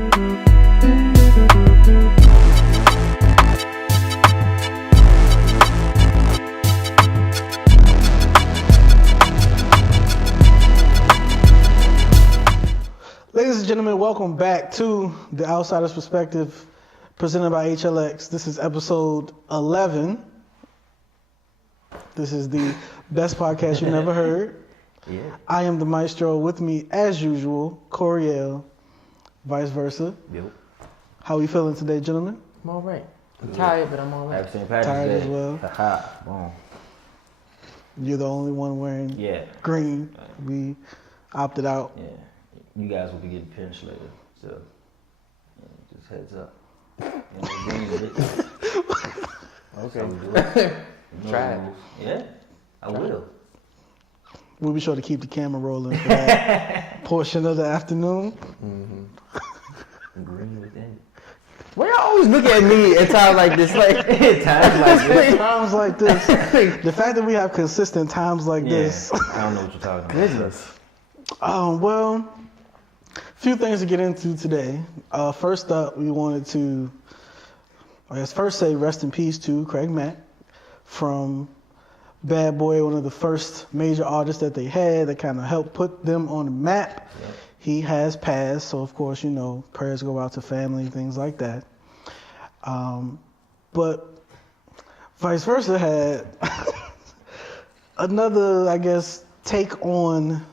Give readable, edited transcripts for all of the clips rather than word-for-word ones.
Ladies and gentlemen, welcome back to The Outsider's Perspective, presented by HLX. This is episode 11. This is the best podcast you've never heard. Yeah. I am the maestro. With me, as usual, Coriel, vice versa. Yep. How are we feeling today, gentlemen? I'm all right. I'm tired, but I'm all right. Happy St. Patrick's Tired Day. as well. Haha. Boom. You're the only one wearing Yeah. green. We opted out. Yeah. You guys will be getting pinched later. So, yeah, just heads up. You know, green is it. Okay. So we do it. No Try it. rules. Yeah. I will. We'll be sure to keep the camera rolling for that portion of the afternoon. Green within. Why y'all always look at me at times like this? Like Times like this. Times like this. The fact that we have consistent times like this. I don't know what you're talking about. goodness. Well, a few things to get into today. First up, we wanted to, I guess, first say rest in peace to Craig Mack from Bad Boy, one of the first major artists that they had that kind of helped put them on the map. Yep. He has passed, so of course, you know, prayers go out to family, things like that. But vice versa had another, I guess, take on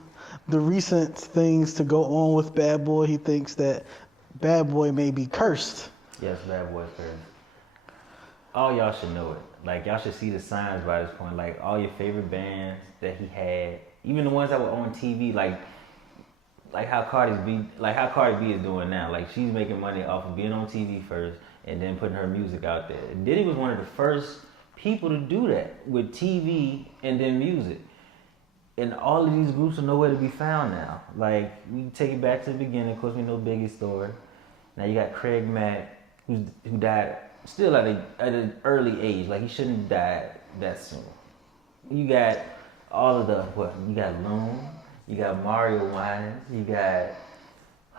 the recent things to go on with Bad Boy. He thinks that Bad Boy may be cursed. Yes, Bad Boy first. All y'all should know it. Like, y'all should see the signs by this point. Like, all your favorite bands that he had, even the ones that were on TV, like how Cardi B is doing now. Like, she's making money off of being on TV first and then putting her music out there. Diddy was one of the first people to do that with TV and then music. And all of these groups are nowhere to be found now. Like, we take it back to the beginning. Of course, we know Biggie's story. Now you got Craig Mack, who died still at an early age. Like, he shouldn't have died that soon. You got all of you got Loon, you got Mario Winans, you got...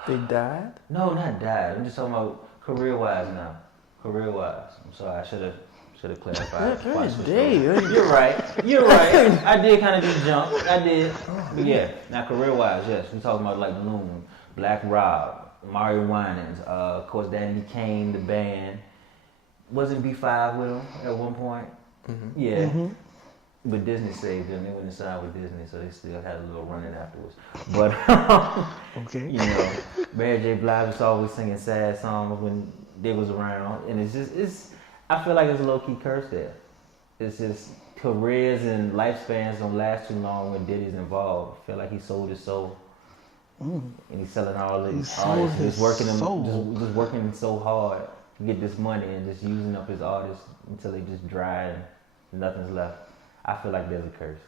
They died? No, not died. I'm just talking about career-wise now. Career-wise. I'm sorry, I should have clarified. You're right. I did kind of just jump. I did. But yeah, now career-wise, yes. We're talking about like Loon, Black Rob, Mario Winans, of course, Danny Kane, the band. Wasn't B5 with him at one point? Mm-hmm. Yeah. Mm-hmm. But Disney saved them. They went inside with Disney, so they still had a little run-in afterwards. But, Okay. you know, Mary J. Blige was always singing sad songs when they was around. And I feel like it's a low-key curse there. It's just careers and lifespans don't last too long when Diddy's involved. I feel like he sold his soul. And he's selling all of his artists. Just working so hard to get this money and just using up his artists until they just dry and nothing's left. I feel like there's a curse.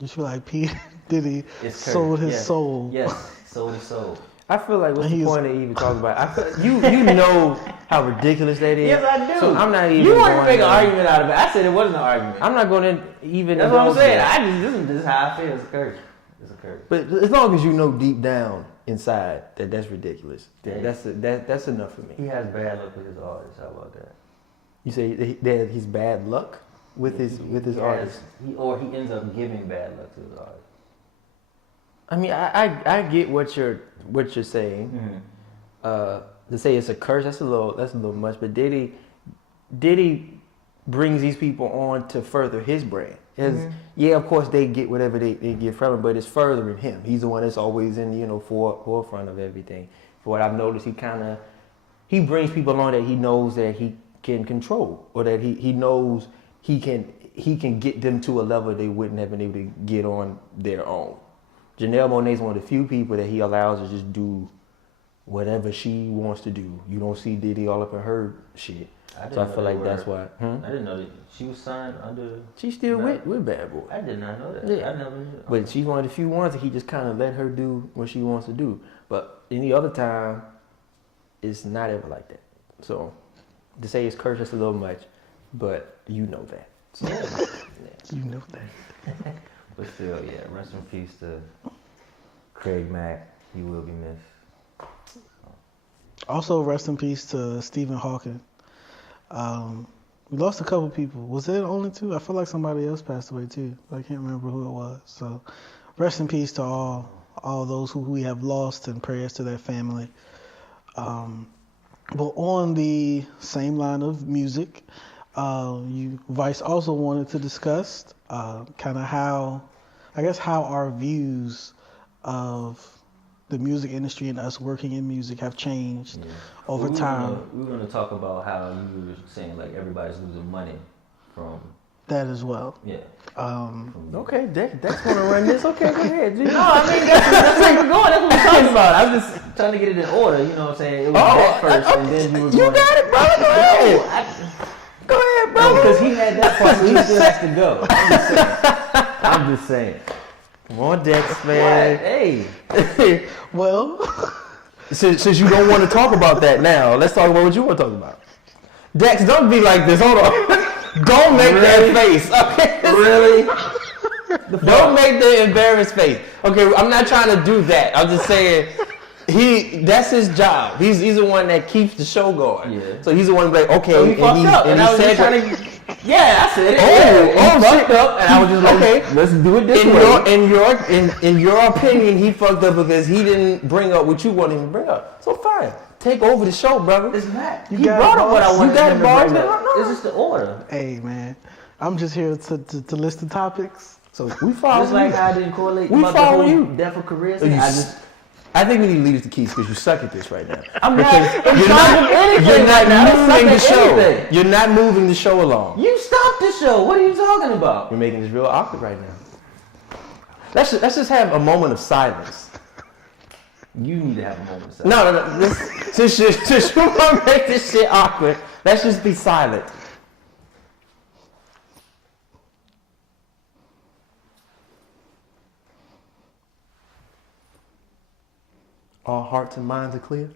You feel like P. Diddy sold his soul. Yes, sold his soul. I feel like what's the point of even talking about it? You know how ridiculous that is. Yes, I do. So I'm not even. You want to make an argument out of it. I said it wasn't an argument. I'm not going to even. That's what I'm saying. This is how I feel. It's a curse. It's a curse. But as long as you know deep down inside that that's ridiculous, then that's enough for me. He has bad luck with his artists. How about that? You say that he's bad luck with his artists. He ends up giving bad luck to his artists. I mean, I get what you're saying. Mm-hmm. To say it's a curse, that's a little much. But Diddy brings these people on to further his brand. Yeah, of course they get whatever they get from him, but it's furthering him. He's the one that's always in the forefront of everything. For what I've noticed, he brings people on that he knows that he can control, or that he knows he can get them to a level they wouldn't have been able to get on their own. Janelle Monáe's one of the few people that he allows to just do whatever she wants to do. You don't see Diddy all up in her shit. So I feel like that's why. I didn't know that she was signed under. She's still with Bad Boy. I did not know that. Yeah. I never knew. But she's one of the few ones that he just kind of let her do what she wants to do. But any other time, it's not ever like that. So to say it's cursed, that's a little much, but you know that. So, You know that. But still, yeah. Rest in peace to Craig Mack. He will be missed. Also, rest in peace to Stephen Hawking. We lost a couple people. Was it only two? I feel like somebody else passed away too. I can't remember who it was. So, rest in peace to all those who we have lost, and prayers to their family. But on the same line of music, Vice also wanted to discuss kind of how our views of the music industry and us working in music have changed over time. We were going to talk about how you were saying like everybody's losing money from that as well. Yeah. Okay, that's gonna run this. Okay, go ahead. No, I mean that's where we're going. That's what we're talking about. I'm just trying to get it in order. You know what I'm saying? It was that first, and then you were going. You got it, brother. Go ahead. Go ahead, brother. Because he had that part, so he still has to go. I'm just saying. Come on, Dex, man. Hey. Well, since you don't want to talk about that now, let's talk about what you want to talk about. Dex, don't be like this. Hold on. Don't make that face. Okay. Really? Don't make the embarrassed face. Okay, I'm not trying to do that. I'm just saying that's his job. He's the one that keeps the show going. Yeah. So he's the one like, okay, So he fucked up, and I was just trying to. Yeah, I said it. Oh, he fucked up, and I was just like, okay, let's do it this way. In your opinion, he fucked up because he didn't bring up what you wanted him to bring up. So fine, take over the show, brother. It's Matt. You He got brought it, up what I boss. wanted You got him it, to boss. bring up. No. It's just the order. hey man, I'm just here to list the topics. So we follow Just like you. I didn't correlate We about the follow whole you. death of careers. So you I s- just I think we need to leave it to Keith because you suck at this right now. I'm not in You're charge of not, anything you're not right now. I don't suck moving the at show. anything. You're not moving the show along. You stopped the show. What are you talking about? You're making this real awkward right now. Let's just have a moment of silence. You need to have a moment of silence. No. Since you want to make this shit awkward, let's just be silent. All hearts and minds are clear.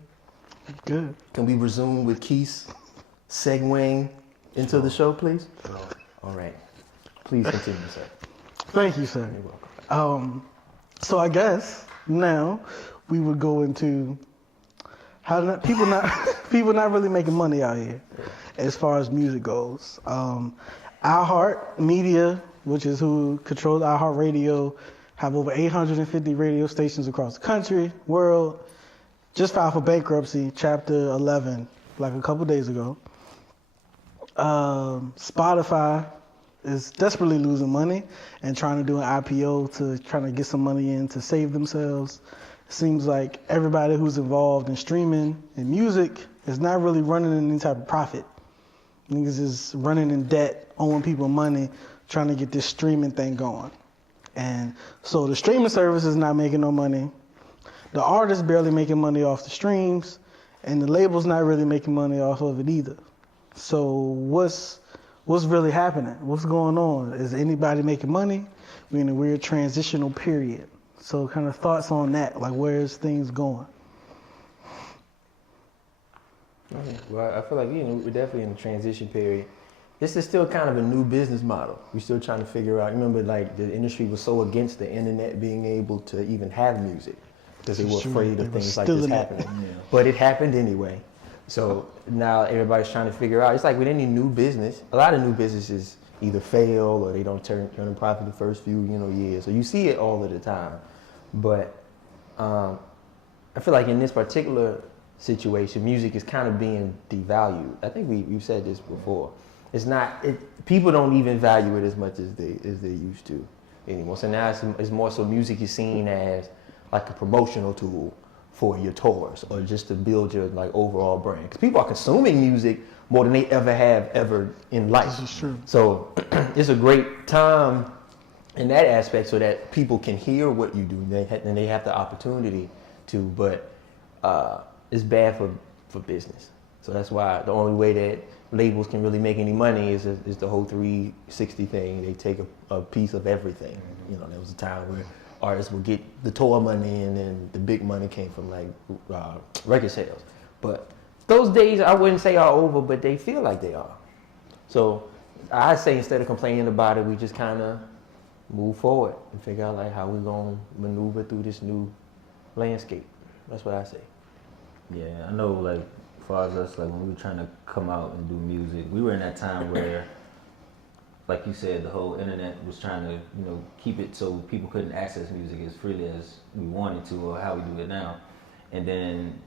Good. Can we resume with Keith segueing into the show, please? All right. Please continue, sir. Thank you, sir. You're welcome. So I guess now we would go into how people not really making money out here as far as music goes. iHeart Media, which is who controls iHeart Radio, have over 850 radio stations across the country, world. Just filed for bankruptcy, Chapter 11, like a couple days ago. Spotify is desperately losing money and trying to do an IPO to trying to get some money in to save themselves. It seems like everybody who's involved in streaming and music is not really running any type of profit. Niggas is running in debt, owing people money, trying to get this streaming thing going. And so the streaming service is not making no money. The artist barely making money off the streams, and the label's not really making money off of it either. So what's really happening? What's going on? Is anybody making money? We're in a weird transitional period. So kind of thoughts on that, like where's things going? Well, I feel like we're definitely in a transition period. This is still kind of a new business model. We're still trying to figure out. Remember, like the industry was so against the internet being able to even have music because they were afraid of things like this happening. But it happened anyway. So now everybody's trying to figure out. It's like with any new business, a lot of new businesses either fail or they don't turn a profit the first few years. So you see it all of the time. But I feel like in this particular situation, music is kind of being devalued. I think we've said this before. It's not. People don't even value it as much as they used to anymore. So now it's more so music is seen as like a promotional tool for your tours or just to build your like overall brand. Because people are consuming music more than they ever in life. This is true. So it's a great time in that aspect so that people can hear what you do and they have the opportunity to. But it's bad for business. So that's why the only way that labels can really make any money is the whole 360 thing. They take a piece of everything. There was a time where artists would get the tour money and then the big money came from like record sales. But those days I wouldn't say are over, but they feel like they are. So I say instead of complaining about it, we just kind of move forward and figure out like how we're going to maneuver through this new landscape. That's what I say. Yeah, I know. Like, as far as us, like when we were trying to come out and do music, we were in that time where, like you said, the whole internet was trying to, keep it so people couldn't access music as freely as we wanted to, or how we do it now. And then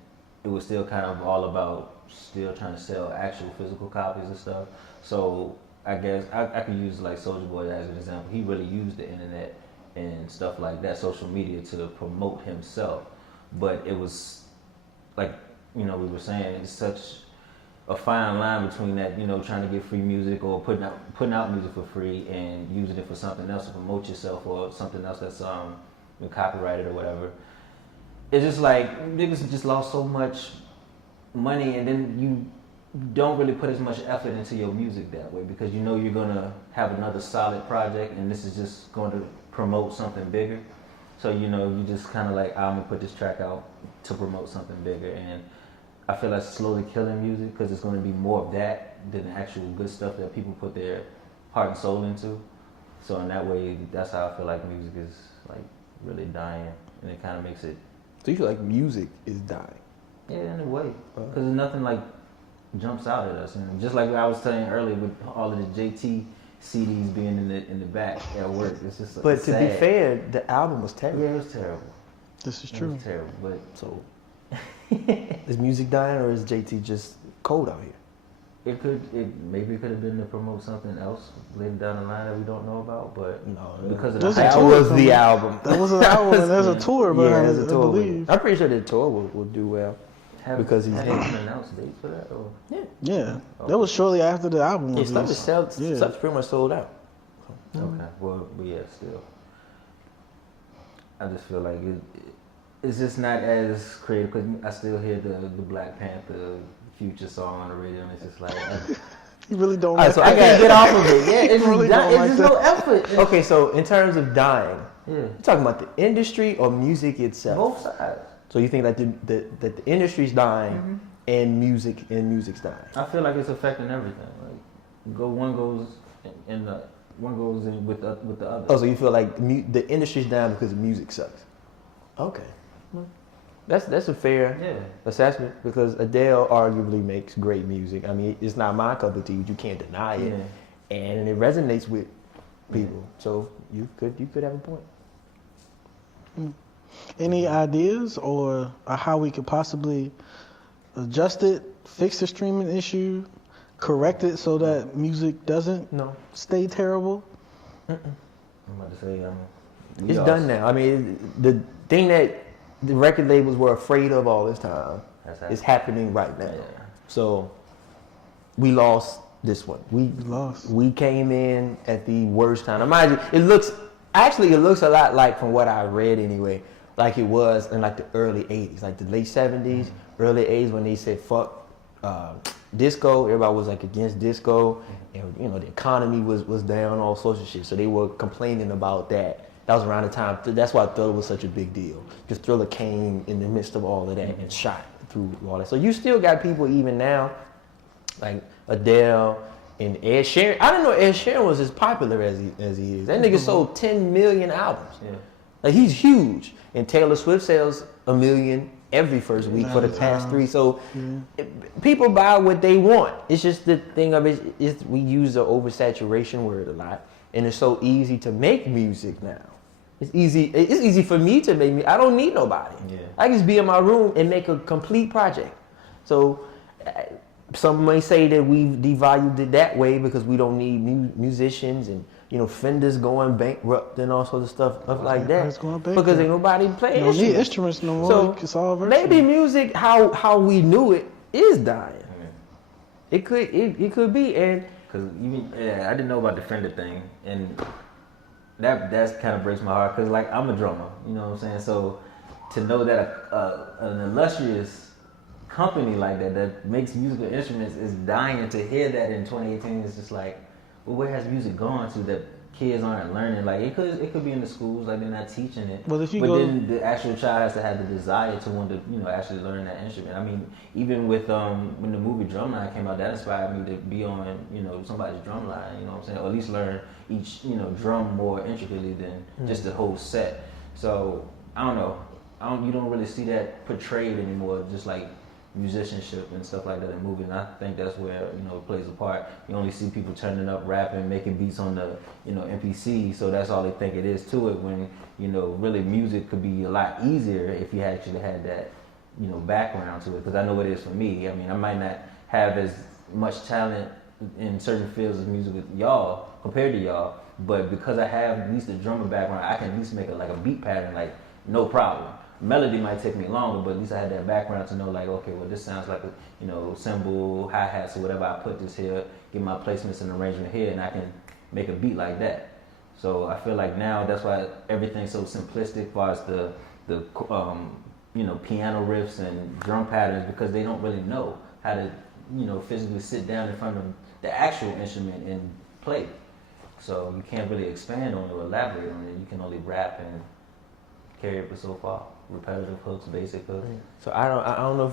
it was still kind of all about still trying to sell actual physical copies of stuff. So I guess I could use like Soulja Boy as an example. He really used the internet and stuff like that, social media, to promote himself. But it was like, we were saying, it's such a fine line between that, trying to get free music or putting out music for free and using it for something else to promote yourself, or something else that's copyrighted or whatever. It's just like niggas just lost so much money, and then you don't really put as much effort into your music that way, because you're gonna have another solid project, and this is just going to promote something bigger. So you just kind of like, I'm gonna put this track out to promote something bigger, and I feel like it's slowly killing music, because it's going to be more of that than the actual good stuff that people put their heart and soul into. So in that way, that's how I feel like music is like really dying, and it kind of makes it. So you feel like music is dying? Yeah, in a way, because nothing like jumps out at us, and just like I was saying earlier with all of the JT CDs being in the back at work, it's just. But sad. To be fair, the album was terrible. Yeah, it was terrible. This is It true. was terrible, but So is music dying, or is JT just cold out here? maybe it could have been to promote something else later down the line that we don't know about, but No, because of There's the a hype. that tour was coming. the album. That was an album, and there's a tour behind there's it, a tour. I believe. I'm pretty sure the tour will do well. Because he's have in. an announced date for that, or Yeah, that was shortly after the album Yeah, release. stuff's pretty much sold out. okay, well, but yeah, still, I just feel like it's just not as creative, because I still hear the Black Panther Future song on the radio, and it's just like You really don't All right, like so that. I can't get off of it. Yeah, it's really don't like it's no effort. Okay, so in terms of dying, Yeah, you talking about the industry or music itself? both sides. So you think that the industry's dying and music's dying? I feel like it's affecting everything. Like, one goes in with the other. Oh, so you feel like the industry's down because the music sucks? Okay, that's a fair Yeah. assessment, because Adele arguably makes great music. I mean, it's not my cup of tea, but you can't deny it, and it resonates with people. So you could have a point. Any ideas or how we could possibly adjust it, fix the streaming issue, correct it so that music doesn't No, stay terrible? I'm about to say, it's done now. I mean, the thing that the record labels were afraid of all this time is happening right now. Yeah. So we lost this one. We lost. We came in at the worst time. Imagine it looks a lot like, from what I read anyway, like it was in like the early '80s, like the late '70s, early '80s, when they said fuck disco. Everybody was like against disco, and the economy was down, all sorts of shit. So they were complaining about that. That was around the time. That's why Thriller was such a big deal, because Thriller came in the midst of all of that and shot through all that. So you still got people even now, like Adele and Ed Sheeran. I didn't know Ed Sheeran was as popular as he is. That nigga sold 10 million albums. Yeah. Like, he's huge. And Taylor Swift sells 1 million every first week for the past 3. So people buy what they want. It's just the thing of it is we use the oversaturation word a lot, and it's so easy to make music now. It's easy for me to make music. I don't need nobody. Yeah. I can just be in my room and make a complete project. So some may say that we've devalued it that way because we don't need musicians, and Fender's going bankrupt and all sorts of stuff like that. Because ain't nobody playing You don't need instruments. instruments no more. So It's all virtual. maybe music, how we knew it, is dying. It could be, and Cause I didn't know about the Fender thing, and that kind of breaks my heart. Cause like, I'm a drummer, you know what I'm saying. So to know that an illustrious company like that makes musical instruments is dying, to hear that in 2018 is just like, well, where has music gone to that kids aren't learning? Like, it could be in the schools, like they're not teaching it. Well, if you but go- then the actual child has to have the desire to want to, actually learn that instrument. I mean, even with when the movie Drumline came out, that inspired me to be on, somebody's drum line, you know what I'm saying? Or at least learn each, drum more intricately than just the whole set. So I don't know. You don't really see that portrayed anymore. Just like musicianship and stuff like that in movie. And I think that's where, it plays a part. You only see people turning up, rapping, making beats on the, MPC, so that's all they think it is to it, when, really music could be a lot easier if you actually had that, background to it. Because I know it is for me. I mean, I might not have as much talent in certain fields of music with y'all compared to y'all, but because I have at least a drummer background, I can at least make a beat pattern, like, no problem. Melody might take me longer, but at least I had that background to know, like, okay, well, this sounds like a, cymbal, hi-hats, or whatever. I put this here, get my placements and arrangement here, and I can make a beat like that. So I feel like now that's why everything's so simplistic as far as the piano riffs and drum patterns, because they don't really know how to, physically sit down in front of the actual instrument and play. So you can't really expand on it or elaborate on it. You can only rap and carry it for so far. Repetitive hooks, basic hooks. So I don't know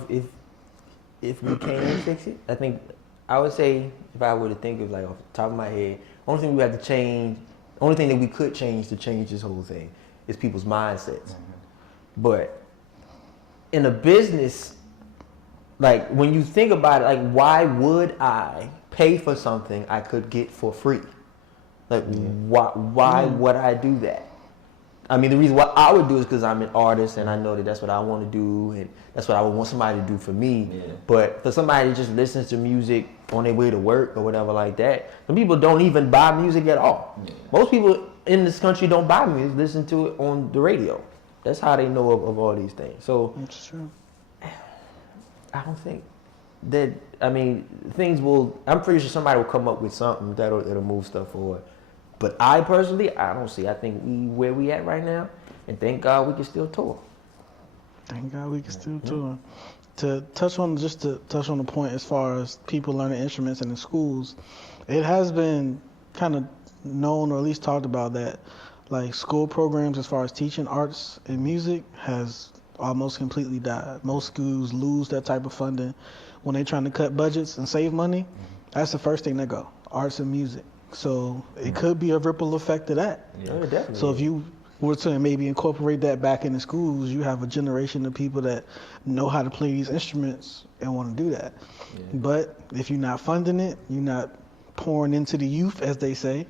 if we can fix it. I think I would say, if I were to think of, like, off the top of my head, only thing we have to change, only thing that we could change to change this whole thing is people's mindsets. But in a business, like, when you think about it, like, why would I pay for something I could get for free? Like, why would I do that? I mean, the reason why I would do it is because I'm an artist and I know that that's what I want to do and that's what I would want somebody to do for me. Yeah. But for somebody that just listens to music on their way to work or whatever like that, some people don't even buy music at all. Yeah. Most people in this country don't buy music, listen to it on the radio. That's how they know of all these things. So that's true. I don't think that, I mean, things will, I'm pretty sure somebody will come up with something that'll move stuff forward. But I personally, I don't see. I think where we at right now, and thank God we can still tour. Thank God we can still tour. To touch on the point as far as people learning instruments in the schools, it has been kind of known, or at least talked about, that like school programs as far as teaching arts and music has almost completely died. Most schools lose that type of funding when they're trying to cut budgets and save money. That's the first thing they go, arts and music. So it could be a ripple effect of that. Yeah, definitely. So if you were to maybe incorporate that back in the schools, you have a generation of people that know how to play these instruments and want to do that. Yeah. But if you're not funding it, you're not pouring into the youth, as they say,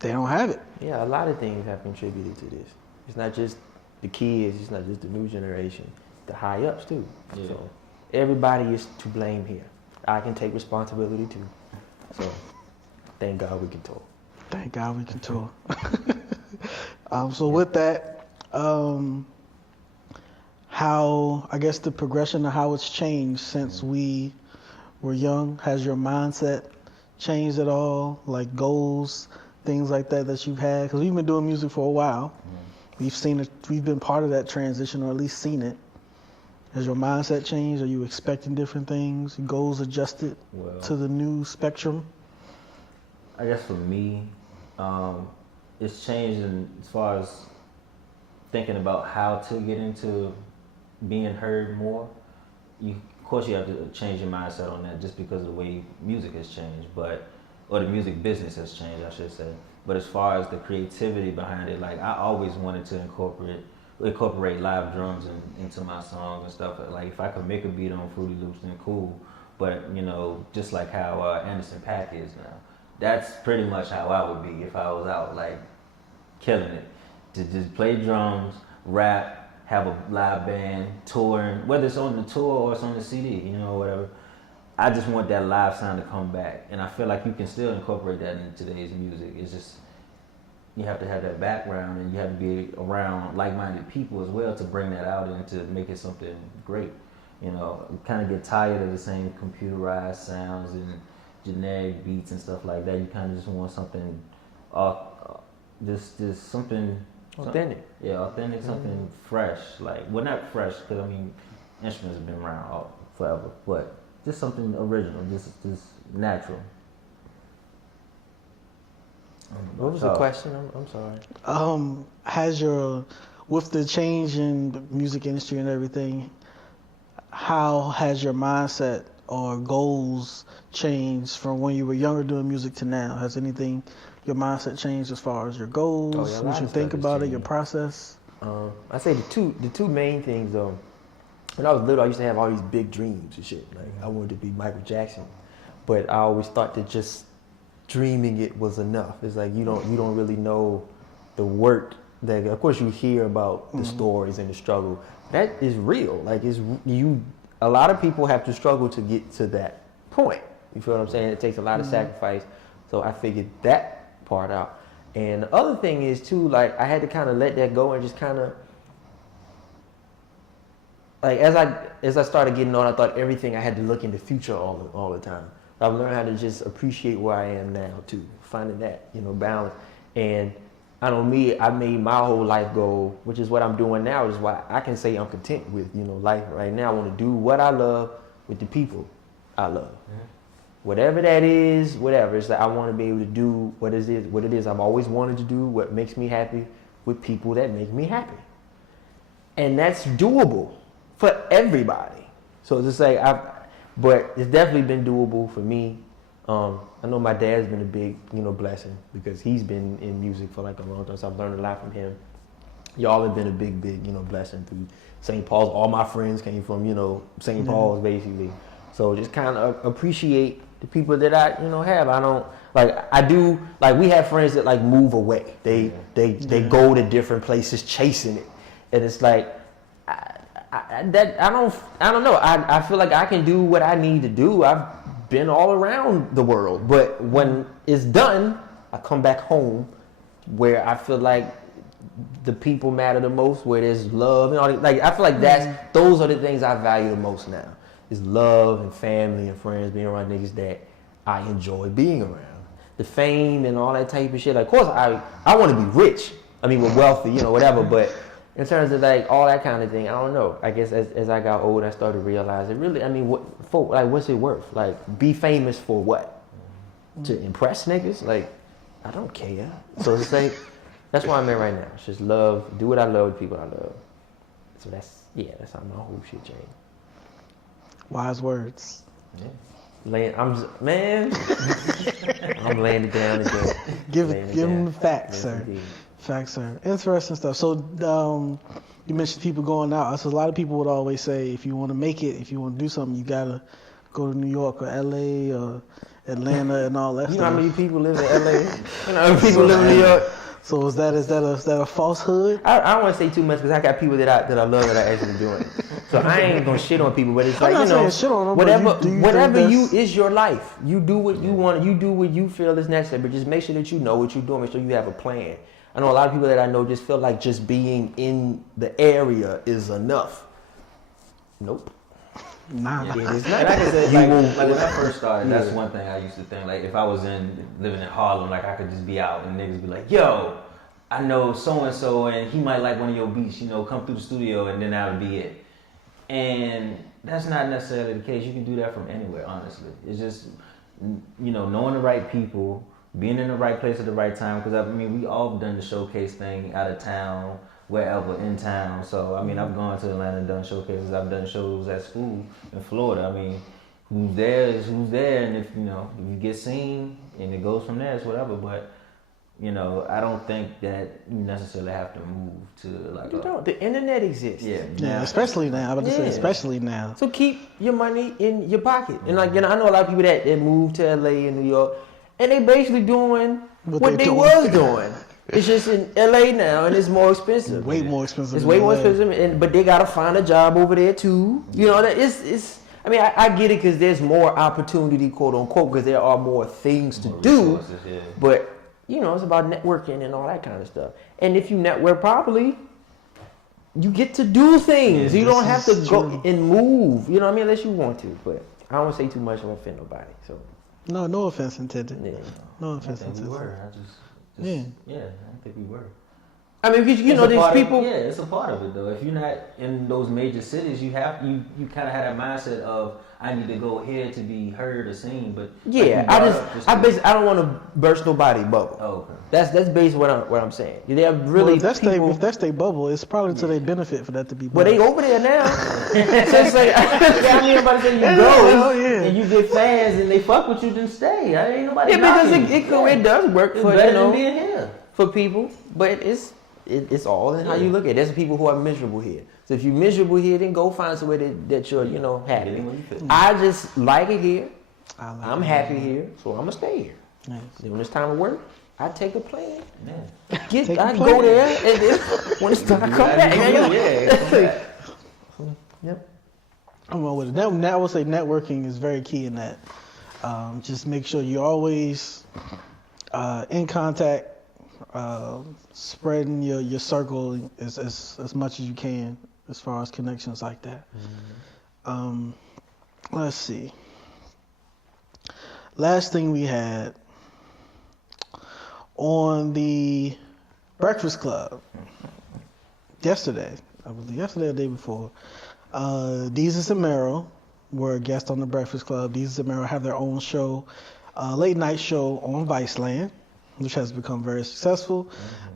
they don't have it. Yeah, a lot of things have contributed to this. It's not just the kids, it's not just the new generation, the high ups too. Yeah. So everybody is to blame here. I can take responsibility too. So thank God we can tour. Thank God we can tour. So with that, how, I guess the progression of how it's changed since we were young, has your mindset changed at all? Like goals, things like that you've had? Because we've been doing music for a while. We've seen it, we've been part of that transition, or at least seen it. Has your mindset changed? Are you expecting different things? Goals adjusted to the new spectrum? I guess for me, it's changed as far as thinking about how to get into being heard more. Of course, you have to change your mindset on that just because of the way music has changed, or the music business has changed, I should say. But as far as the creativity behind it, like, I always wanted to incorporate live drums into my songs and stuff. Like, if I could make a beat on Fruity Loops, then cool. But just like how Anderson .Paak is now. That's pretty much how I would be if I was out, like, killing it. To just play drums, rap, have a live band, touring, whether it's on the tour or it's on the CD, whatever. I just want that live sound to come back. And I feel like you can still incorporate that in today's music. It's just, you have to have that background and you have to be around like-minded people as well to bring that out and to make it something great. You kind of get tired of the same computerized sounds and generic beats and stuff like that. You kind of just want something, just something authentic. Authentic, something fresh. Like, well, not fresh, because instruments have been around forever, but just something original, just natural. What was the question? I'm sorry. With the change in the music industry and everything, how has your mindset or goals changed from when you were younger doing music to now? Has anything, your mindset changed as far as your goals, what you think about it, your process? I say the two main things though. when I was little, I used to have all these big dreams and shit. Like I wanted to be Michael Jackson, but I always thought that just dreaming it was enough. It's like you don't really know the work that. Of course, you hear about the stories and the struggle. That is real. Like a lot of people have to struggle to get to that point. You feel what I'm saying? It takes a lot of sacrifice. So I figured that part out. And the other thing is too, like I had to kind of let that go and just kind of. Like as I started getting on, I thought everything I had to look in the future all the time. I've learned how to just appreciate where I am now too, finding that balance. And I know I made my whole life goal, which is what I'm doing now. Is why I can say I'm content with life right now. I want to do what I love with the people I love, whatever that is, whatever. It's like I want to be able to do what it is I've always wanted to do, what makes me happy with people that make me happy, and that's doable for everybody. So it's just like but it's definitely been doable for me. I know my dad's been a big, blessing because he's been in music for like a long time. So I've learned a lot from him. Y'all have been a big, blessing through St. Paul's. All my friends came from, St. Paul's basically. So just kind of appreciate the people that I, have. I don't we have friends that like move away. They go to different places chasing it, and it's like. I don't know. I feel like I can do what I need to do. I've been all around the world, but when it's done, I come back home where I feel like the people matter the most, where there's love and all that. Like I feel like those are the things I value the most now. Is love and family and friends, being around niggas that I enjoy being around. The fame and all that type of shit. Like, of course I want to be rich. I mean, we're wealthy, whatever, but in terms of like all that kind of thing, I don't know. I guess as I got older, I started to realize it really. I mean, what's it worth? Like, be famous for what? To impress niggas? Like, I don't care. So it's like that's where I'm at right now. It's just love, do what I love with people I love. So that's how my whole shit changed. Wise words. Yeah. I'm laying it down again. Give them the facts, sir. Indeed. Facts, sir. Interesting stuff. So, you mentioned people going out. So a lot of people would always say, if you want to make it, if you want to do something, you gotta go to New York or LA or Atlanta and all that stuff. You know how many people live in LA? You know how many people live in New York? So is that a falsehood? I don't want to say too much because I got people that I love that are actually doing it. So I ain't gonna shit on people, but it's like, shit on them, whatever is your life. You do what you want. You do what you feel is necessary, but just make sure that you know what you're doing. Make sure you have a plan. I know a lot of people that I know just feel like just being in the area is enough. Nope. Nah. Yeah, it is not. Like I said, like when I first started, that's one thing I used to think. Like if I was living in Harlem, like I could just be out and niggas be like, yo, I know so and so and he might like one of your beats, come through the studio and then that'll be it. And that's not necessarily the case. You can do that from anywhere, honestly. It's just, knowing the right people, being in the right place at the right time. Because, we all done the showcase thing out of town, wherever in town. So, I've gone to Atlanta and done showcases. I've done shows at school in Florida. Who's there is who's there. And if you get seen and it goes from there, it's whatever. But, I don't think that you necessarily have to move to like. You don't. The internet exists. Yeah, especially now. I'm about to say, especially now. So keep your money in your pocket. And I know a lot of people that moved to LA and New York, and they basically doing what they was doing. It's just in LA now, and it's more expensive. Way more expensive. It's way more expensive, but they gotta find a job over there too. That it's. I get it because there's more opportunity, quote unquote, because there are more things to do. But it's about networking and all that kind of stuff. And if you network properly, you get to do things. You don't have to go and move. Unless you want to. But I don't want to say too much. I won't offend nobody. So. No offense intended. Yeah. No offense intended. We were. I don't think we were. Because these people. It's a part of it though. If you're not in those major cities, you kind of have that mindset of I need to go here to be heard or seen. But I don't want to burst nobody's bubble. Oh, okay. That's basically what I'm saying. They're really if that's their bubble, it's probably to their benefit for that to be. Well, they over there now. So it's like everybody say you go and you get fans and they fuck with you, then stay. Ain't nobody. Yeah, because it does work for than being here for people, but it's it's all in how you look at it. There's people who are miserable here. So if you're miserable here, then go find somewhere that you're, happy. I just like it here. I'm happy here, so I'm gonna stay here. Nice. Then when it's time to work, I take a plane. Yeah. I go there, and then when it's time, I come back. Yeah. Yep. I'm going with it. Now I would say networking is very key in that. Just make sure you're always in contact, spreading your circle as much as you can as far as connections like that. Let's see. Last thing we had on the Breakfast Club yesterday, I believe yesterday or the day before, Deezus and Mero were guests on the Breakfast Club. Deezus and Mero have their own show, late night show on Viceland, which has become very successful.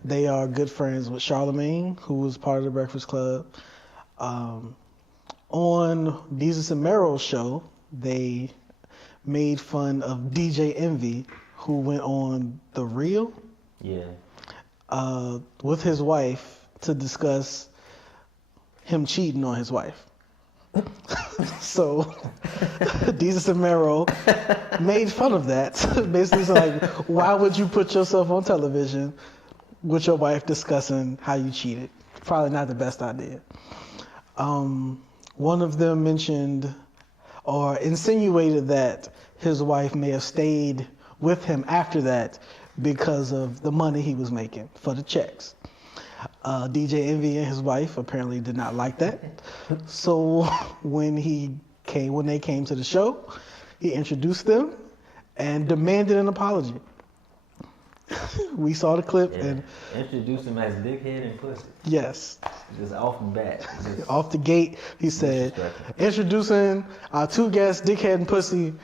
They are good friends with Charlamagne, who was part of the Breakfast Club. On Deezus and Mero's show, they made fun of DJ Envy, who went on The Real with his wife to discuss him cheating on his wife. So Deezus and Mero made fun of that. Basically, so like, why would you put yourself on television with your wife discussing how you cheated? Probably not the best idea. One of them mentioned or insinuated that his wife may have stayed with him after that because of the money he was making for the checks. DJ Envy and his wife apparently did not like that. So when they came to the show, he introduced them and demanded an apology. We saw the clip and introduced him as dickhead and pussy. Yes. Just off the bat. Off the gate, he said, introducing our two guests, dickhead and pussy,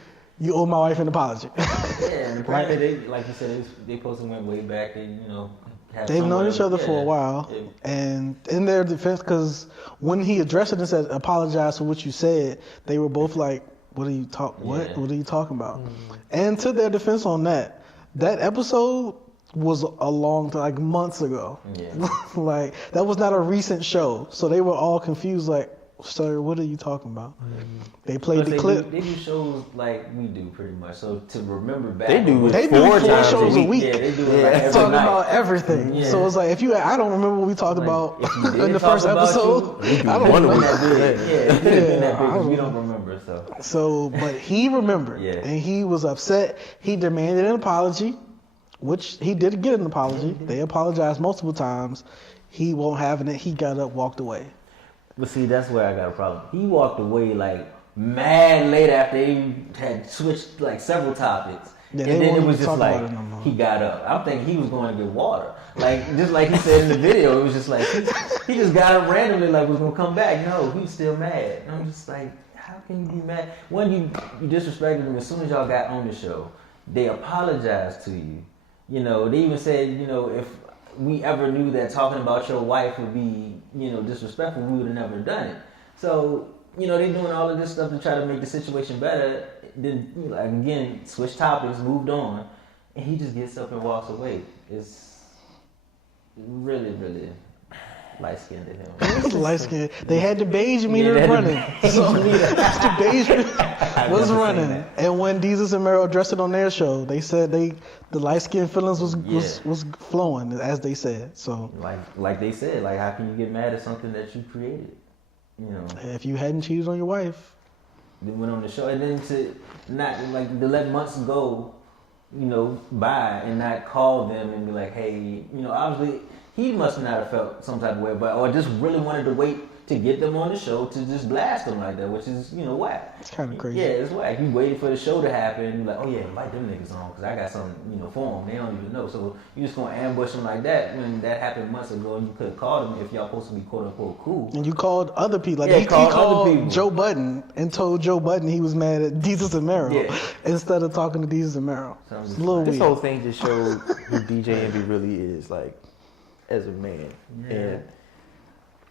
you owe my wife an apology. And apparently they, like you said, they supposed to went way back. They've known each other for a while. Yeah. And in their defense, because when he addressed it and said, apologize for what you said, they were both like, what are you talking about? And to their defense on that episode was a long time, like months ago. Yeah. Like, that was not a recent show. So they were all confused, like, sir, what are you talking about? They played the clip. They do shows like we do pretty much. So to remember back, they do 4 shows a week. Yeah, they do it like every talking night. About everything. Yeah. So it's like I don't remember what we talked about in the first episode. I don't remember that. We don't remember. So, but he remembered, and he was upset. He demanded an apology, which he did get an apology. They apologized multiple times. He won't have it. He got up, walked away. But see, that's where I got a problem. He walked away like mad late after he had switched like several topics. Yeah, and then it was just like he got up. I'm thinking he was going to get water. Like just like he said in the video, it was just like he just got up randomly like was gonna come back. No, he was still mad. And I'm just like, how can you be mad? When you disrespected him as soon as y'all got on the show, they apologized to you. They even said, if we ever knew that talking about your wife would be, disrespectful, we would have never done it. So, they doing all of this stuff to try to make the situation better. Then, again, switch topics, moved on, and he just gets up and walks away. It's really, really light-skinned to him. It's light-skinned. They had the beige meter running. So the beige was running. And when Deezus and Mero addressed it on their show, they said the light-skinned feelings was flowing, as they said. So like they said, like how can you get mad at something that you created? If you hadn't cheated on your wife. They went on the show, and then to let months go, by and not call them and be like, hey, obviously he must not have felt some type of way, or just really wanted to wait to get them on the show to just blast them like that, which is, whack. It's kind of crazy. Yeah, it's whack. You waited for the show to happen, and you're like, oh yeah, invite them niggas on, because I got something, for them. They don't even know. So you just going to ambush them like that when that happened months ago, and you could have called them if y'all supposed to be quote unquote cool. And you called other people. Like he called other people. Joe Budden and told Joe Budden he was mad at Deezus and Mero instead of talking to Deezus and Mero. It's a little weird. This whole thing just showed who DJ Envy really is, like, as a man. Yeah. And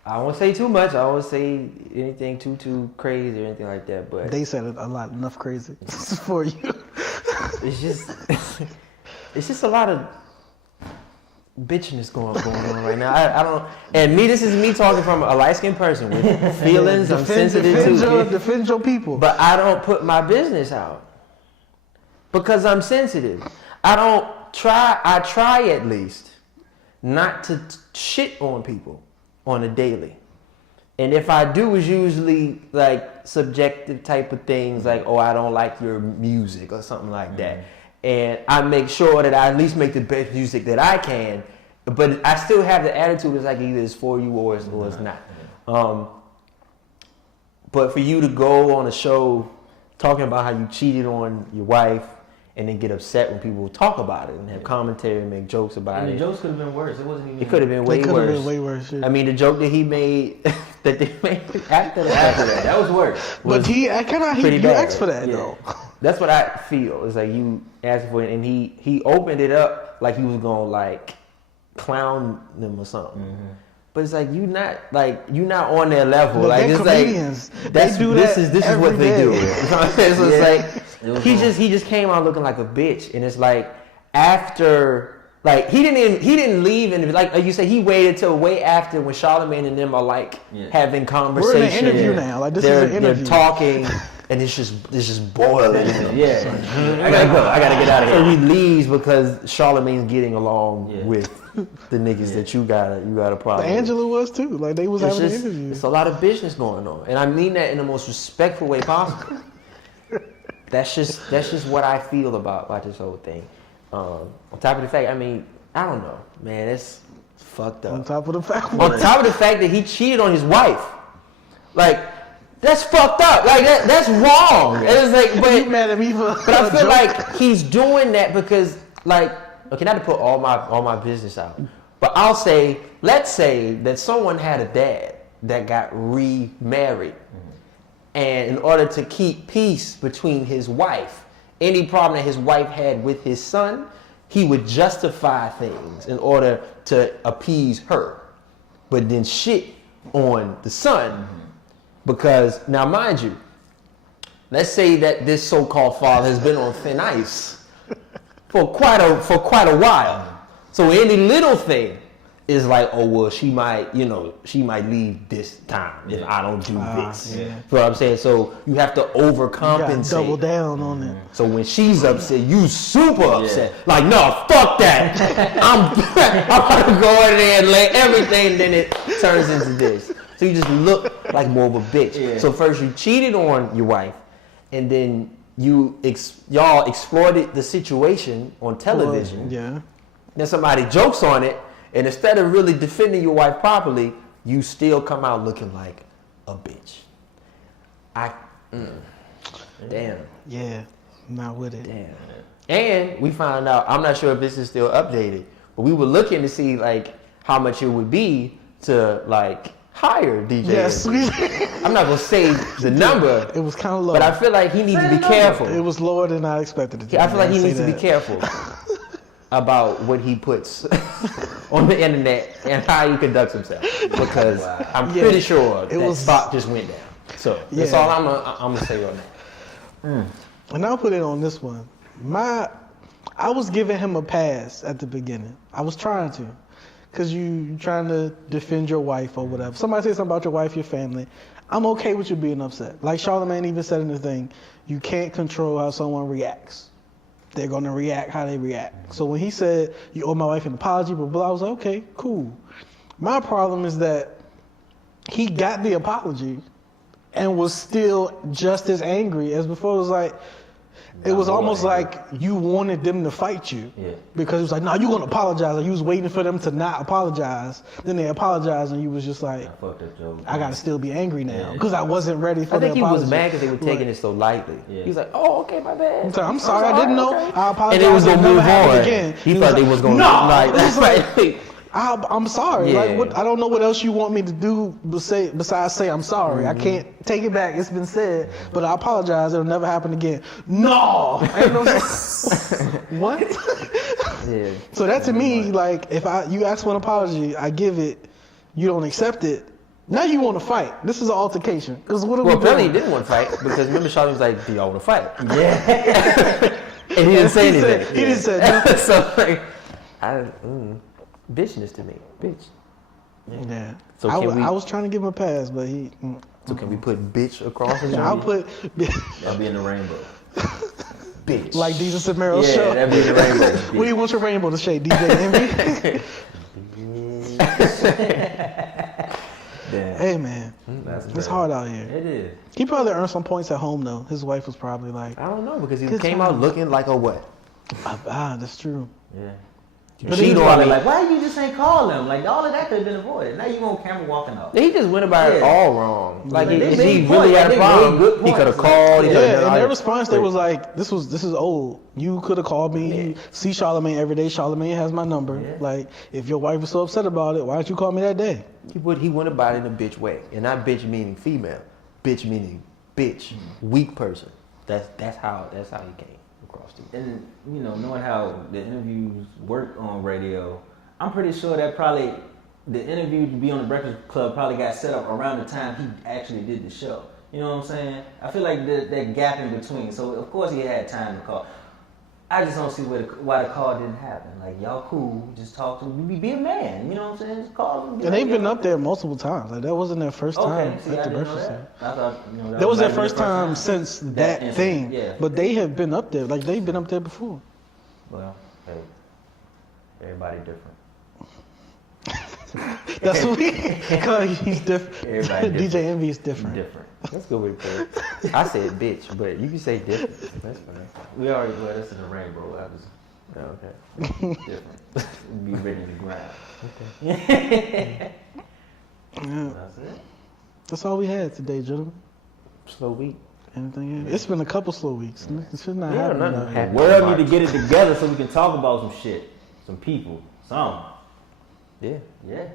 I don't want to say too much. I don't want to say anything too crazy or anything like that. But they said enough crazy for you. It's just a lot of bitchiness going on right now. I don't. And this is me talking from a light skinned person with feelings. I'm sensitive to. Defend your people. But I don't put my business out because I'm sensitive. I try at least not to shit on people on a daily. And if I do, it's usually like subjective type of things, like, oh, I don't like your music or something like that. And I make sure that I at least make the best music that I can, but I still have the attitude it's like either it's for you or it's not. But for you to go on a show talking about how you cheated on your wife and then get upset when people talk about it and have commentary and make jokes about it. And the jokes could have been worse. It wasn't even. It could have been way worse. Yeah. I mean, the joke that he made, that they made after that was worse. But you asked for that though. That's what I feel. It's like you asked for it, and he opened it up like he was gonna like clown them or something. Mm-hmm. But it's like you're not on their level. But like it's comedians. Like this is what they do. So it's like he just came out looking like a bitch, and it's like after like he didn't leave, and like you said, he waited till way after when Charlamagne and them are like having conversation. We're in an interview now. Like this is an interview. They're talking. And it's just boiling. Yeah. I gotta go. I gotta get out of here. So he leaves because Charlamagne's getting along with the niggas that you got a problem. But Angela was too. Like they was having an interview. It's a lot of business going on, and I mean that in the most respectful way possible. That's just what I feel about this whole thing. On top of the fact, I mean, I don't know, man. It's fucked up. On top of the fact that he cheated on his wife, like. That's fucked up. Like that's wrong. It's like, but you mad at me for but I feel like he's doing that because, like, okay, not to put all my business out, but let's say that someone had a dad that got remarried, and in order to keep peace between his wife, any problem that his wife had with his son, he would justify things in order to appease her, but then shit on the son. Because now, mind you, let's say that this so-called father has been on thin ice for quite a while. So any little thing is like, oh well, she might leave this time if I don't do this. Yeah. You know what I'm saying? So you have to overcompensate. You double down on it. So when she's upset, you super upset. Like, no, fuck that. I'm gonna go in there and lay everything, and then it turns into this. So you just look like more of a bitch. Yeah. So first you cheated on your wife, and then y'all exploited the situation on television. Yeah. Then somebody jokes on it, and instead of really defending your wife properly, you still come out looking like a bitch. Damn. Yeah. Not with it. Damn. And we found out, I'm not sure if this is still updated, but we were looking to see like how much it would be to like hire DJ. Yes. I'm not gonna say the number. It was kind of low. But I feel like he needs to be careful. It was lower than I expected it to be. I feel like he needs to be careful about what he puts on the internet and how he conducts himself. Because I'm pretty sure that spot just went down. So that's all I'm gonna say on that. And I'll put it on this one. I was giving him a pass at the beginning. I was trying to. Because you're trying to defend your wife or whatever. Somebody say something about your wife, your family. I'm okay with you being upset. Like Charlamagne even said in the thing, you can't control how someone reacts. They're going to react how they react. So when he said, you owe my wife an apology, blah, blah, I was like, okay, cool. My problem is that he got the apology and was still just as angry as before. It was like, it was almost like you wanted them to fight you. Yeah. Because it was like, no, you're going to apologize. Like you was waiting for them to not apologize. Then they apologized and you was just like, I got to still be angry now. Because I wasn't ready for the apology. I think he was mad because they were taking it so lightly. Yeah. He was like, oh, okay, my bad. I'm sorry, I didn't know. Okay. I apologize. And it was going to move on. Again. He thought they was going to like, that's right. I'm sorry. Yeah. Like, I don't know what else you want me to do besides say I'm sorry. Mm-hmm. I can't take it back. It's been said, but I apologize. It'll never happen again. No. Ain't no what? Yeah. So that to me, like, if you ask for an apology, I give it. You don't accept it. Now you want to fight. This is an altercation. Because what are we doing? Apparently he didn't want to fight because remember Charlie was like, "Do y'all want to fight?" Yeah. And he didn't say anything. He didn't say nothing. So like, bitchness to me. Bitch. Yeah. So I was trying to give him a pass, but he. So can we put bitch across the I'll put That'll be in the rainbow. bitch. like Jesus and Meryl Yeah, show. that'd be in the rainbow. What do you want your rainbow to shade, DJ Envy? Damn. Hey man, That's it's crazy. hard out here. It is. He probably earned some points at home though. His wife was probably like, I don't know because he Good came time. out looking like a what? that's true. Yeah. But He he was know probably I mean, like, why you just ain't call him? Like all of that could have been avoided. Now you on camera walking out. he just went about it Yeah. all wrong. Like They if made he points, really had a they made problem, good he could have points. called. He coulda done Yeah, all in their that. response, they was like, "This is old. You could have called me. You see Charlamagne every day. Charlamagne has my number. Yeah. Like, if your wife was so upset about it, why didn't you call me that day?" He went about it in a bitch way, and not bitch meaning female, bitch meaning bitch, weak person. That's how he came across to you. And you know, knowing how the interviews work on radio, I'm pretty sure that probably the interview to be on the Breakfast Club probably got set up around the time he actually did the show. You know what I'm saying? I feel like that gap in between. So of course he had time to call. I just don't see why the call didn't happen. Like y'all cool, just talk to him. Be a man. You know what I'm saying? Just call him. And they've been up there multiple times. Like that wasn't their first time Okay, see, I at the didn't know Breakfast Club. that. I thought, you know, That was their might have been first the time since that incident, thing. Yeah. But they have been up there. Like they've been up there before. Well, hey, everybody different. That's what because he's different. Everybody different. DJ Envy is different. Different. That's good way to put it. I said bitch, but you can say different. That's fine. We already well, that's in the rainbow. I was Oh, okay. different. Be written in the ground. Yeah. That's it. That's all we had today, gentlemen. Slow week. Anything else? It's been a couple slow weeks. It should not happen. nothing out here. happened. World need to get it together so we can talk about some shit, some people, some. Yeah. Yeah.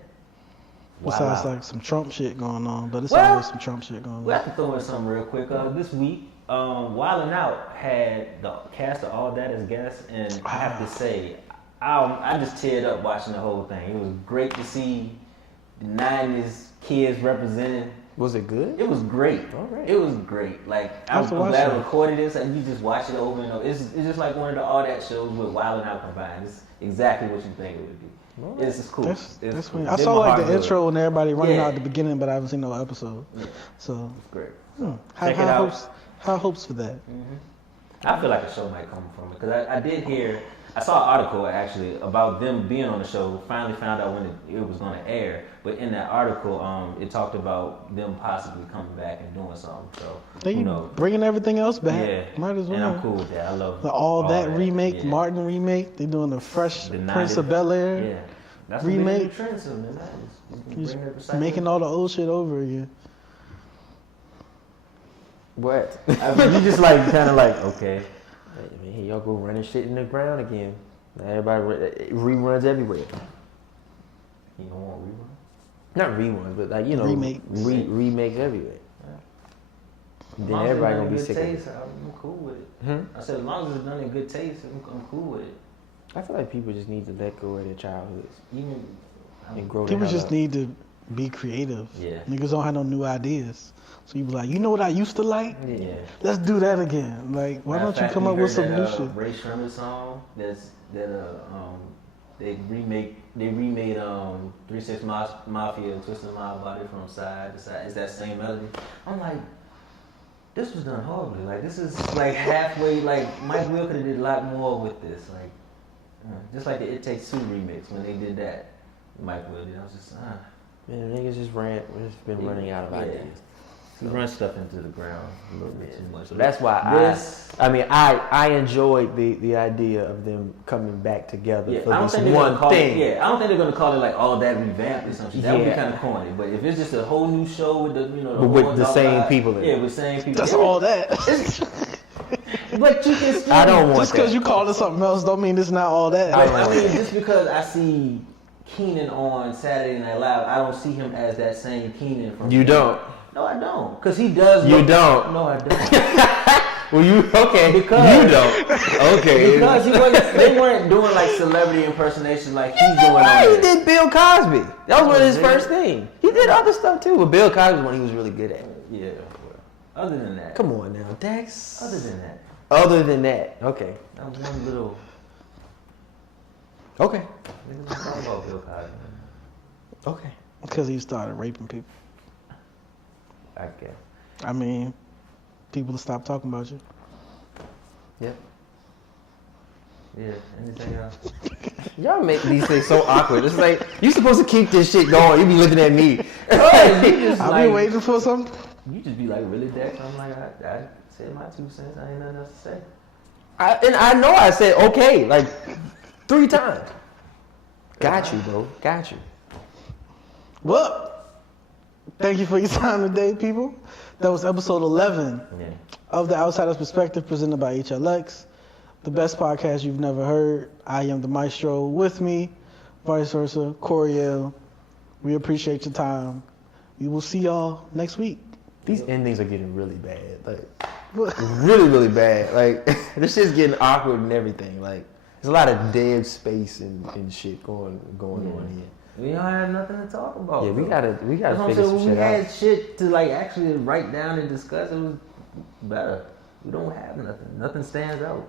Besides, Wow. like some Trump shit going on, but it's Well, always some Trump shit going We on. have to throw in something real quick. This week, Wild 'N Out had the cast of All That as guests, and I have to say, I just teared up watching the whole thing. It was great to see the 90s kids represented. Was it good? It was great. All right. It was great. Like I have I'm to watch glad I that. recorded this, and you just watch it over and over. It's just like one of the All That shows with Wild 'N Out combined. It's exactly what you think it would be. All right. It's just cool. That's It's cool. weird. I Did saw my like heart the good. intro and everybody running Yeah. out at the beginning, but I haven't seen no episode. Yeah, So, it's great. high Check it out. hopes for that. I feel like a show might come from it because I did hear, I saw an article actually about them being on the show. Finally found out when it was going to air, but in that article, it talked about them possibly coming back and doing something. So They who knows? bringing everything else back. Yeah, Might as well. and I'm cool with that. I love The All That remake, yeah. Martin remake. They doing the Fresh The Prince 90s. of Bel Air. Yeah, that's remake. What trends in the 90s. He's Bring it recycling. making all the old shit over again. What? You just like kind of like okay. I mean, here y'all go running shit in the ground again. Now everybody reruns everywhere. You don't want rerun? Not reruns, but like Remakes. remakes everywhere. Then As long as everybody it's gonna done be in sick good of it. taste, I'm cool with it. Hmm? I said as long as it's done in good taste, I'm cool with it. I feel like people just need to let go of their childhoods Even and grow. People the hell just up. need to be creative. Yeah. Niggas don't have no new ideas. So you be like, you know what I used to like? yeah. Let's do that again. Like, why Matter don't of you fact, come we up with heard some that, new shit? Ray Sherman song they remade 3 6 Mafia, Twisted My Body from side to side. It's that same melody. I'm like, this was done horribly. Like this is like halfway. Like Mike Will could have did a lot more with this. Like just like the It Takes Two remix when they did that. Mike Will did. I was just Man, niggas just been running out of Yeah. ideas. he run stuff into the ground a little bit too much. So that's why I enjoyed the idea of them coming back together Yeah, for I don't this think they're gonna one call thing. it. Yeah, I don't think they're gonna call it like all that revamped or something. That would be Yeah. kind of corny. But if it's just a whole new show with the But with horns the all same out, people in it. yeah, with same people. That's Yeah. all that. But you can still. I don't want Just because that. you called it something else don't mean it's not all that. I don't I want mean, just because I see Keenan on Saturday Night Live, I don't see him as that same Keenan from. You don't. No, I don't. Because he does. You look- don't. No, I don't. Well, you okay? Because- you don't. Okay. Because they weren't doing like celebrity impersonation like he's doing on He there. did Bill Cosby. That was one of his Really? first things. He did other stuff too, but Bill Cosby was one he was really good at. Yeah. Well, other than that. Come on now, Dex. Other than that. Other than that, okay. That was one little. Okay. Niggas don't talk about Bill Cosby. Okay. Because he started raping people. I guess. I mean, people stop talking about you. Yep. Yeah. Anything else? Y'all make these things so awkward. It's like you supposed to keep this shit going. You be looking at me. I'll be waiting for something. You just be like really dead. I'm like, I said my 2 cents. I ain't nothing else to say. And I know I said okay like 3 times. Got you, bro. Got you. Well, thank you for your time today, people. That was episode 11 Yeah. of The Outsider's Perspective presented by HLX. The best podcast you've never heard. I am the maestro. With me, vice versa, Coriel. We appreciate your time. We will see y'all next week. These endings are getting really bad. Like really, really bad. Like this shit's getting awkward and everything. Like there's a lot of dead space and shit going on here. We don't have nothing to talk about. Yeah, we though. gotta That's what I'm figure saying. some When we shit had out. shit to like actually write down and discuss, it was better. We don't have nothing. Nothing stands out.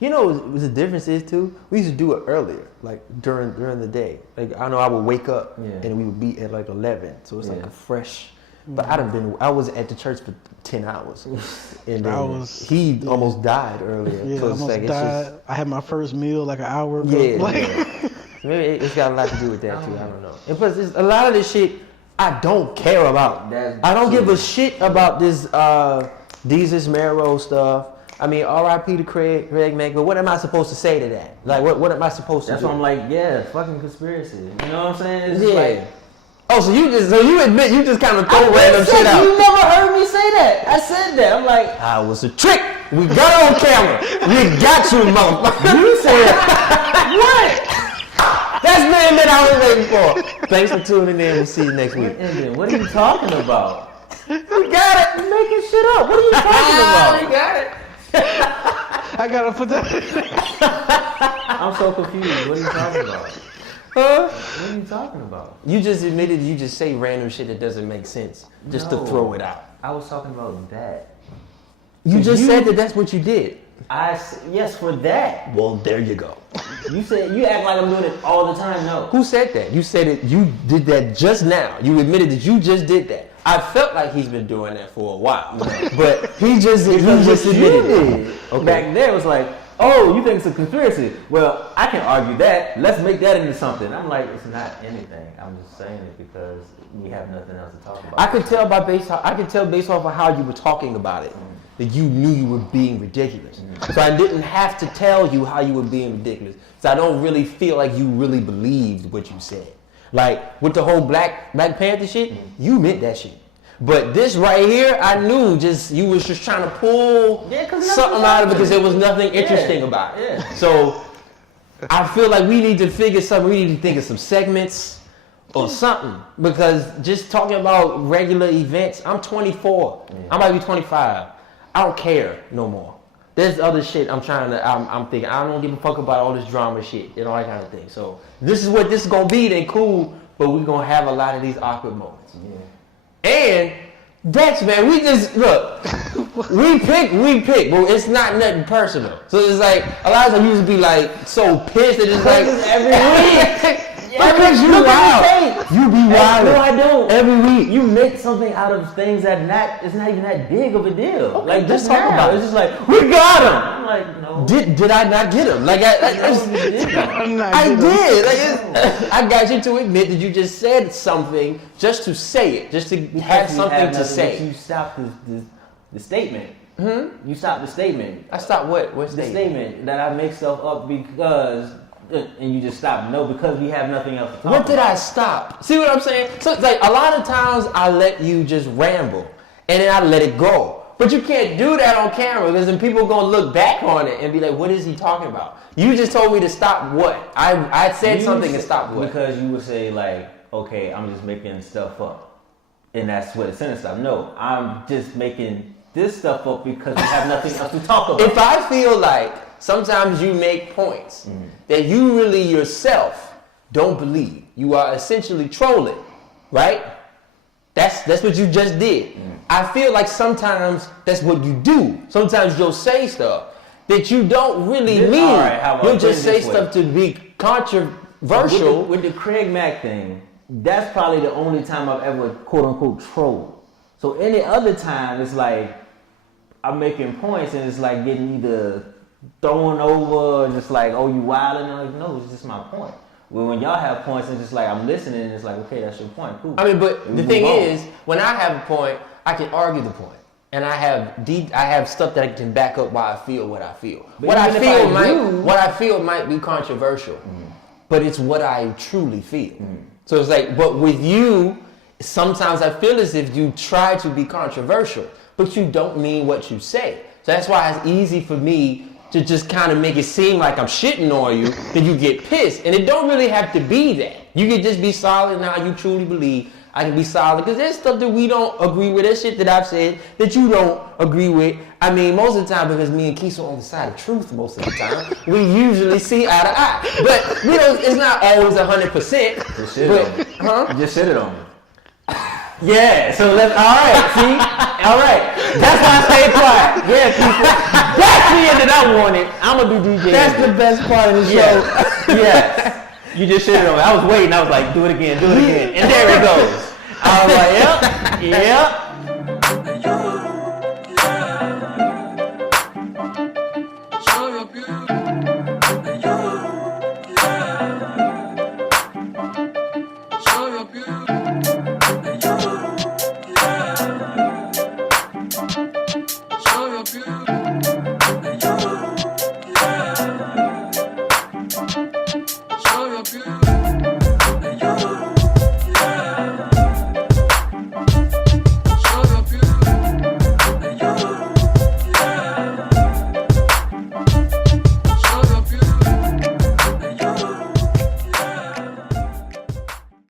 You know what the difference is too? We used to do it earlier, like during the day. Like I know I would wake up and we would be at like 11, so it's like a fresh. But I was at the church for 10 hours, and then he almost died earlier. Yeah, so I almost died. I had my first meal like an hour ago. Yeah, Like, maybe it's got a lot to do with that too. I don't know. And plus, a lot of this shit I don't care about. I don't give a shit about this Jesus Mero stuff. I mean, R.I.P. to Craig Mack, but what am I supposed to say to that? Like, what am I supposed to do? That's why I'm like, yeah, fucking conspiracy. You know what I'm saying? It's just like, oh, so you admit you just kind of throw random shit out. You never heard me say that. I said that. I'm like, ah, it was a trick. We got it on camera. We got you, motherfucker. you said what? That's the ending I was waiting for. Thanks for tuning in. We'll see you next week. What are you talking about? We got it. You're making shit up. What are you talking about? We got it. I gotta put that. I'm so confused. What are you talking about? Huh? What are you talking about? You just admitted you just say random shit that doesn't make sense just to throw it out. I was talking about that. You just said that that's what you did. Yes, for that. Well, there you go. You said you act like I'm doing it all the time. No. Who said that? You said it. You did that just now. You admitted that you just did that. I felt like he's been doing that for a while, but he just admitted it. Okay. Back there it was like, oh, you think it's a conspiracy? Well, I can argue that. Let's make that into something. I'm like, it's not anything. I'm just saying it because we have nothing else to talk about. I could tell based off of how you were talking about it that you knew you were being ridiculous. So I didn't have to tell you how you were being ridiculous. So I don't really feel like you really believed what you said. Like with the whole Black Panther shit, you meant that shit. But this right here, I knew you was just trying to pull something out of it because there was nothing interesting about it. Yeah. So I feel like we need to figure something. We need to think of some segments or something because just talking about regular events. I'm 24. I might be 25. I don't care no more. There's other shit I'm thinking. I don't give a fuck about all this drama shit and all that kind of thing. So this is what this is gonna be. Then cool, but we're gonna have a lot of these awkward moments. Yeah. And Dex, man, we just look. we pick, but it's not nothing personal. So it's like a lot of times you just be like so pissed that it's like every week. Because you wild. You be wild. No, I don't. Every week. You make something out of things it's not even that big of a deal. Okay, like just just talk now, about it. it's just like We got him. I'm like, no. Did I not get him? Like I did. Like I got you to admit that you just said something just to say it, just to have something to say. You stopped the statement. You stopped the statement. I stopped what? What's the statement that I make stuff up because, and you just stop. No, because we have nothing else to talk about. What did I stop? See what I'm saying? So it's like a lot of times I let you just ramble and then I let it go. But you can't do that on camera because then people are going to look back on it and be like, what is he talking about? You just told me to stop what? I said something and stop what? Because you would say like, okay, I'm just making stuff up. And that's where the sentence stopped. No, I'm just making this stuff up because we have nothing else to talk about. If I feel like sometimes you make points that you really yourself don't believe, you are essentially trolling, right? That's what you just did. I feel like sometimes that's what you do. Sometimes you'll say stuff that you don't really mean. All right, how about You'll just put it say this way. stuff to be controversial. With the Craig Mack thing, that's probably the only time I've ever quote unquote trolled. So any other time, it's like I'm making points and it's like getting either thrown over or just like, oh, you wilding. I'm like, no, it's just my point. Well, when y'all have points, it's just like I'm listening and it's like, okay, that's your point. Cool. I mean, but We the thing move on. is, when I have a point, I can argue the point. And I have stuff that I can back up why I feel what I feel. But What I even if feel I do- what I feel might be controversial, but it's what I truly feel. So it's like, but with you, sometimes I feel as if you try to be controversial, but you don't mean what you say. So that's why it's easy for me to just kind of make it seem like I'm shitting on you, then you get pissed. And it don't really have to be that. You can just be solid in how you truly believe. I can be solid because there's stuff that we don't agree with. There's shit that I've said that you don't agree with. I mean, most of the time, because me and Keith are on the side of truth most of the time, we usually see eye to eye. But we don't. It's not always 100%. Just shit on me. Huh? You just shit it on me. Yeah, so let's, alright, see? Alright. That's why I stay quiet. Yeah, people. That's the end that I wanted. I'm gonna be DJ. That's the best part of the show. Yes. You just shit it on me. I was waiting, I was like, do it again. And there it goes. I was like, yep.